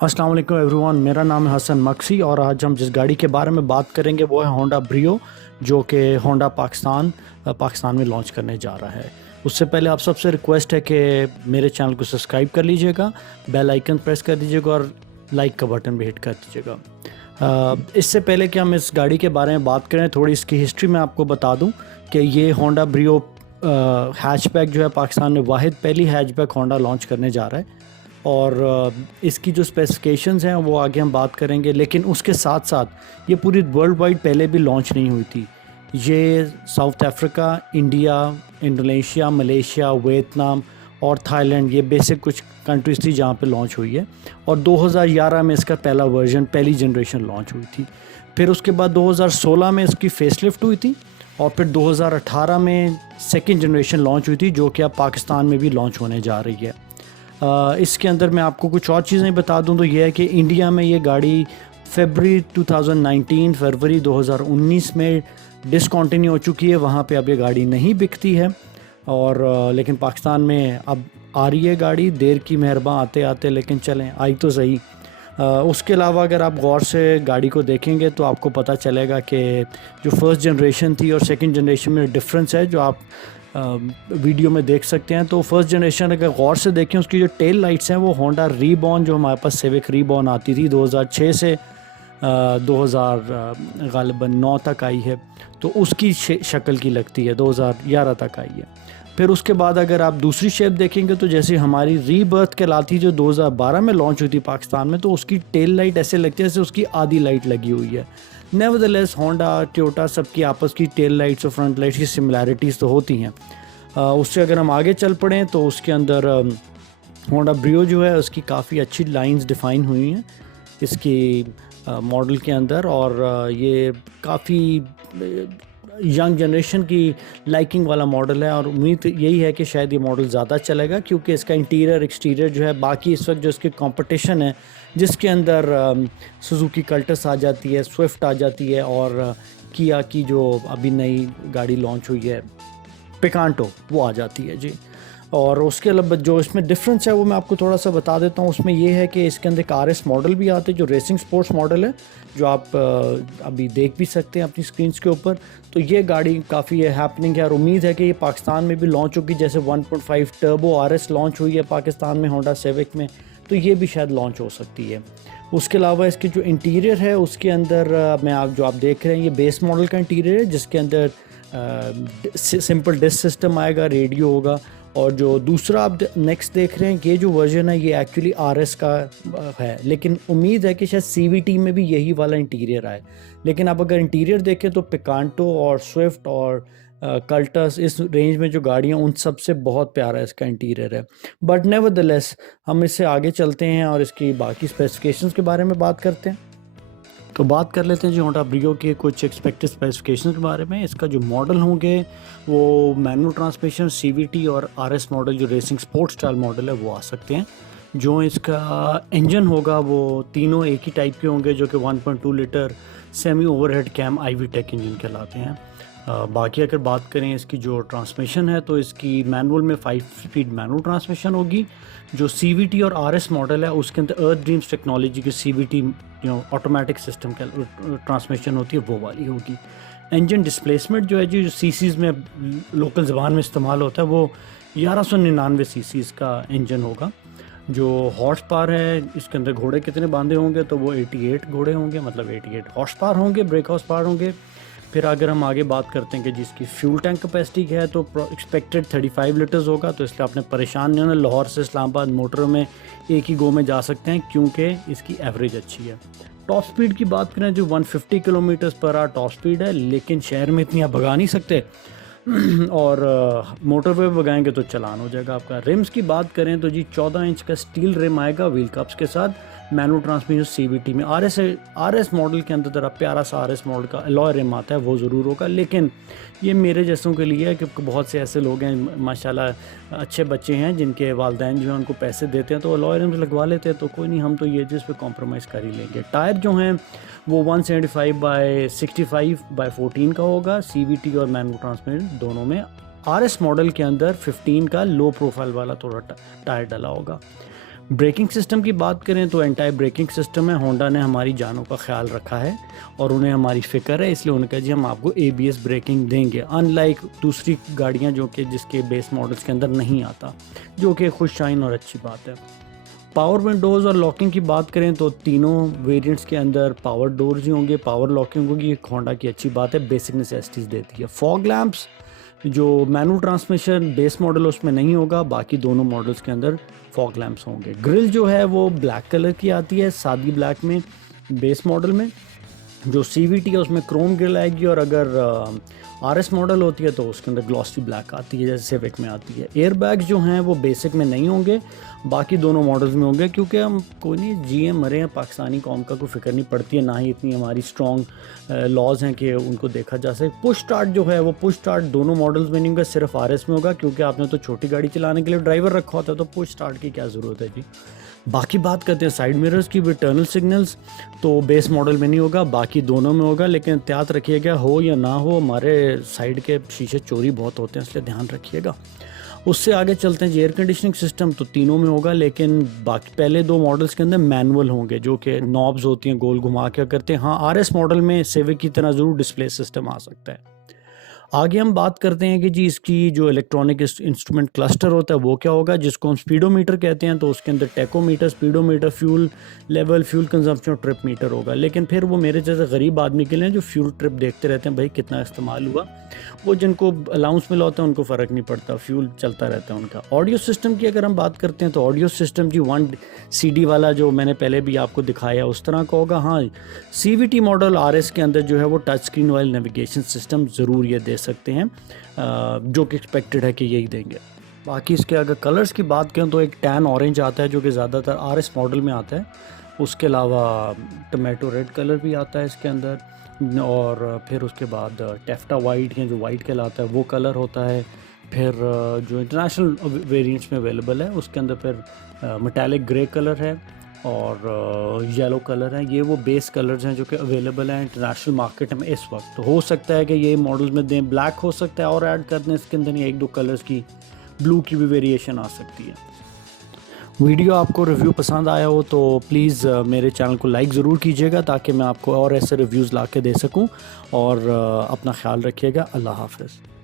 अस्सलाम वालेकुम एवरीवन, मेरा नाम है हसन मक्सी और आज हम जिस गाड़ी के बारे में बात करेंगे वो है होंडा ब्रियो, जो कि होंडा पाकिस्तान में लॉन्च करने जा रहा है। उससे पहले आप सबसे रिक्वेस्ट है कि मेरे चैनल को सब्सक्राइब कर लीजिएगा, बेल आइकन प्रेस कर दीजिएगा और लाइक का बटन भी हिट कर दीजिएगा। इससे पहले कि हम इस गाड़ी के बारे में बात करें, थोड़ी इसकी हिस्ट्री मैं आपको बता दूं कि ये होंडा ब्रियो हैचबैक जो है पाकिस्तान में वाहिद पहली हैचबैक होंडा लॉन्च करने जा रहा है। और इसकी जो स्पेसिफिकेशंस हैं वो आगे हम बात करेंगे, लेकिन उसके साथ साथ ये पूरी वर्ल्ड वाइड पहले भी लॉन्च नहीं हुई थी। ये south Africa, India, Indonesia, Malaysia, Vietnam और थाईलैंड, ये बेसिक कुछ कंट्रीज़ थी जहाँ पे लॉन्च हुई है। और 2011 में इसका पहला वर्जन, पहली जनरेशन लॉन्च हुई थी। फिर उसके बाद 2016 में इसकी फेसलिफ्ट हुई थी और फिर 2018 में सेकेंड जनरेशन लॉन्च हुई थी, जो कि अब पाकिस्तान में भी लॉन्च होने जा रही है। इसके अंदर मैं आपको कुछ और चीज़ें बता दूं तो ये है कि इंडिया में ये गाड़ी फरवरी 2019 में डिसकंटिन्यू हो चुकी है, वहाँ पे अब ये गाड़ी नहीं बिकती है। और लेकिन पाकिस्तान में अब आ रही है गाड़ी, देर की मेहरबान आते आते, लेकिन चलें आई तो सही। उसके अलावा अगर आप गौर से गाड़ी को देखेंगे तो आपको पता चलेगा कि जो फर्स्ट जनरेशन थी और सेकंड जनरेशन में डिफरेंस है, जो आप वीडियो में देख सकते हैं। तो फर्स्ट जनरेशन अगर गौर से देखें, उसकी जो टेल लाइट्स हैं वो होंडा रीबॉर्न, जो हमारे पास सिविक रीबॉर्न आती थी 2006 से 2000 गालिबन 9 तक आई है, तो उसकी शक्ल की लगती है, 2011 तक आई है। फिर उसके बाद अगर आप दूसरी शेप देखेंगे तो जैसे हमारी रीबर्थ कहलाती जो 2012 में लॉन्च हुई थी पाकिस्तान में, तो उसकी टेल लाइट ऐसे लगती है जैसे उसकी आधी लाइट लगी हुई है। नेवरदलेस होंडा, टोयोटा, सबकी आपस की टेल लाइट्स और फ्रंट लाइट्स की सिमिलैरिटीज़ तो होती हैं। उससे अगर हम आगे चल पड़ें तो उसके अंदर होंडा ब्रियो जो है उसकी काफ़ी अच्छी लाइंस डिफ़ाइन हुई हैं इसकी मॉडल के अंदर। और ये काफ़ी यंग जनरेशन की लाइकिंग वाला मॉडल है और उम्मीद यही है कि शायद ये मॉडल ज़्यादा चलेगा, क्योंकि इसका इंटीरियर एक्सटीरियर जो है बाकी इस वक्त जो इसके कंपटीशन है, जिसके अंदर सुजुकी कल्टस आ जाती है, स्विफ्ट आ जाती है और किया की जो अभी नई गाड़ी लॉन्च हुई है पिकांटो, वो आ जाती है जी। और उसके अलावा जो इसमें डिफरेंस है वो मैं आपको थोड़ा सा बता देता हूँ। उसमें ये है कि इसके अंदर एक RS मॉडल भी आते हैं, जो रेसिंग स्पोर्ट्स मॉडल है, जो आप अभी देख भी सकते हैं अपनी स्क्रीन्स के ऊपर। तो ये गाड़ी काफ़ी हैपनिंग है और उम्मीद है कि ये पाकिस्तान में भी लॉन्च होगी। जैसे 1.5 टर्बो RS लॉन्च हुई है पाकिस्तान में होंडा सिविक में, तो ये भी शायद लॉन्च हो सकती है। उसके अलावा इसके जो इंटीरियर है उसके अंदर जो आप देख रहे हैं, ये बेस मॉडल का इंटीरियर है, जिसके अंदर सिंपल डिस्क सिस्टम आएगा, रेडियो होगा। और जो दूसरा आप नेक्स्ट देख रहे हैं, ये जो वर्जन है ये एक्चुअली RS का है, लेकिन उम्मीद है कि शायद CVT में भी यही वाला इंटीरियर आए। लेकिन आप अगर इंटीरियर देखें तो पिकांटो और स्विफ्ट और कल्टस, इस रेंज में जो गाड़ियाँ, उन सब से बहुत प्यारा इसका इंटीरियर है। बट नेवरदलेस हम इससे आगे चलते हैं और इसकी बाकी स्पेसिफिकेशंस के बारे में बात करते हैं। तो बात कर लेते हैं जी होंडा ब्रियो के कुछ एक्सपेक्टेड स्पेसिफिकेशंस के बारे में। इसका जो मॉडल होंगे वो मैनुअल ट्रांसमिशन, CVT और RS मॉडल, जो रेसिंग स्पोर्ट्स स्टाइल मॉडल है, वो आ सकते हैं। जो इसका इंजन होगा वो तीनों एक ही टाइप के होंगे, जो कि 1.2 litre semi overhead cam IVTEC engine कहलाते हैं। बाकी अगर बात करें इसकी जो ट्रांसमिशन है, तो इसकी मैनुअल में 5 स्पीड मैनुअल ट्रांसमिशन होगी। जो CVT और RS मॉडल है उसके अंदर अर्थ ड्रीम्स टेक्नोलॉजी की CVT जो ऑटोमेटिक सिस्टम का ट्रांसमिशन होती है वो वाली होगी। इंजन डिस्प्लेसमेंट जो है जी, जो CCs में लोकल ज़बान में इस्तेमाल होता है, वो 1199 CCs का इंजन होगा। जो हॉर्स पावर है, इसके अंदर घोड़े कितने बांधे होंगे, तो वो 88 घोड़े होंगे, मतलब 88 हॉर्स पावर होंगे, ब्रेक हॉर्स पावर होंगे। फिर अगर हम आगे बात करते हैं कि जिसकी फ्यूल टैंक कैपेसिटी है, तो एक्सपेक्टेड 35 लीटर्स होगा। तो इसलिए आपने परेशान नहीं होना, लाहौर से इस्लामाबाद मोटर में एक ही गो में जा सकते हैं, क्योंकि इसकी एवरेज अच्छी है। टॉप स्पीड की बात करें जो 150 kilometre per hour top speed है, लेकिन शहर में इतनी आप भगा नहीं सकते और मोटरवे भगाएंगे तो चलान हो जाएगा आपका। रिम्स की बात करें तो जी 14 इंच का स्टील रिम आएगा व्हील कप्स के साथ, मैनुअल ट्रांसमिशन CVT में। RS मॉडल के अंदर ज़रा प्यारा सा RS मॉडल का अलॉय रिम आता है, वो ज़रूर होगा। लेकिन ये मेरे जैसों के लिए है, क्योंकि बहुत से ऐसे लोग हैं माशाल्लाह अच्छे बच्चे हैं जिनके वालिदैन जो हैं उनको पैसे देते हैं तो अलॉय रिम्स लगवा लेते हैं। तो कोई नहीं, हम तो ये जिस पे कॉम्प्रोमाइज़ कर ही लेंगे। टायर जो हैं वो 175/65/14 का होगा, CVT और मैनुअल ट्रांसमिशन दोनों में। RS मॉडल के अंदर 15 का लो प्रोफाइल वाला थोड़ा टायर डला होगा। ब्रेकिंग सिस्टम की बात करें तो एंटाई ब्रेकिंग सिस्टम है। होंडा ने हमारी जानों का ख्याल रखा है और उन्हें हमारी फ़िक्र है, इसलिए उन्होंने कहा जी हम आपको ABS ब्रेकिंग देंगे, अनलाइक दूसरी गाड़ियां जो कि जिसके बेस मॉडल्स के अंदर नहीं आता, जो कि खुशशाइन और अच्छी बात है। पावर विंडोज़ और लॉकिंग की बात करें तो तीनों वेरिएंट्स के अंदर पावर डोर्स ही होंगे, पावर लॉकिंग होगी। एक होंडा की अच्छी बात है, बेसिक नेसेसिटीज़ देती है। फॉग लैंप्स जो मैनुअल ट्रांसमिशन बेस मॉडल उसमें नहीं होगा, बाकी दोनों मॉडल्स के अंदर फॉग लैंप्स होंगे। ग्रिल जो है वो ब्लैक कलर की आती है, सादी ब्लैक में बेस मॉडल में। जो CVT है उसमें क्रोम ग्रिल आएगी, और अगर RS मॉडल होती है तो उसके अंदर ग्लॉसी ब्लैक आती है जैसे सिविक में आती है। एयर बैग्स जो हैं वो बेसिक में नहीं होंगे, बाकी दोनों मॉडल्स में होंगे, क्योंकि हम कोई नहीं जिए मरे हैं, पाकिस्तानी कौम का कोई फिक्र नहीं पड़ती है, ना ही इतनी हमारी स्ट्रॉन्ग लॉज हैं कि उनको देखा जा सके। पुश स्टार्ट जो है वो पुश स्टार्ट दोनों मॉडल्स में नहीं होगा, सिर्फ RS में होगा, क्योंकि आपने तो छोटी गाड़ी चलाने के लिए ड्राइवर रखा होता है, तो पुश स्टार्ट की क्या ज़रूरत है जी। बाकी बात करते हैं साइड मिरर्स की भी, टर्नल सिग्नल्स तो बेस मॉडल में नहीं होगा, बाकी दोनों में होगा, लेकिन एहतियात रखिएगा हो या ना हो, हमारे साइड के शीशे चोरी बहुत होते हैं, इसलिए ध्यान रखिएगा। उससे आगे चलते हैं जी, एयर कंडीशनिंग सिस्टम तो तीनों में होगा, लेकिन बाकी पहले दो मॉडल्स के अंदर मैनुअल होंगे, जो कि नॉब्स होती हैं गोल घुमा के करते हैं। हाँ, RS मॉडल में सिविक की तरह ज़रूर डिस्प्ले सिस्टम आ सकता है। आगे हम बात करते हैं कि जी इसकी जो इलेक्ट्रॉनिक इंस्ट्रूमेंट क्लस्टर होता है वो क्या होगा, जिसको हम स्पीडोमीटर कहते हैं। तो उसके अंदर tachometer, speedometer, fuel level, fuel consumption और ट्रिप मीटर होगा। लेकिन फिर वो मेरे जैसे गरीब आदमी के लिए जो फ्यूल ट्रिप देखते रहते हैं भाई कितना इस्तेमाल हुआ, वो जिनको अलाउंस मिला होता है उनको फ़र्क नहीं पड़ता, फ्यूल चलता रहता है उनका। ऑडियो सिस्टम की अगर हम बात करते हैं तो ऑडियो सिस्टम जी 1 CD वाला जो मैंने पहले भी आपको दिखाया उस तरह का होगा। हाँ, CVT मॉडल RS के अंदर जो है वो टच स्क्रीन वाली नेविगेशन सिस्टम ज़रूर ये दे सकते हैं, जो कि एक्सपेक्टेड है कि यही देंगे। बाकी इसके अगर कलर्स की बात करें तो एक टैन ऑरेंज आता है जो कि ज़्यादातर RS मॉडल में आता है। उसके अलावा टमाटो रेड कलर भी आता है इसके अंदर, और फिर उसके बाद टेफ्टा वाइट या जो वाइट कहलाता है वो कलर होता है। फिर जो इंटरनेशनल वेरिएंट्स में अवेलेबल है उसके अंदर फिर मेटालिक ग्रे कलर है और येलो कलर है। ये वो बेस कलर्स हैं जो कि अवेलेबल हैं इंटरनेशनल मार्केट में इस वक्त। तो हो सकता है कि ये मॉडल्स में दें, ब्लैक हो सकता है और ऐड कर दें इसके अंदर, एक दो कलर्स की ब्लू की भी वेरिएशन आ सकती है। वीडियो आपको रिव्यू पसंद आया हो तो प्लीज़ मेरे चैनल को लाइक ज़रूर कीजिएगा, ताकि मैं आपको और ऐसे रिव्यूज़ ला के दे सकूँ। और अपना ख्याल रखिएगा। अल्लाह हाफ़िज़।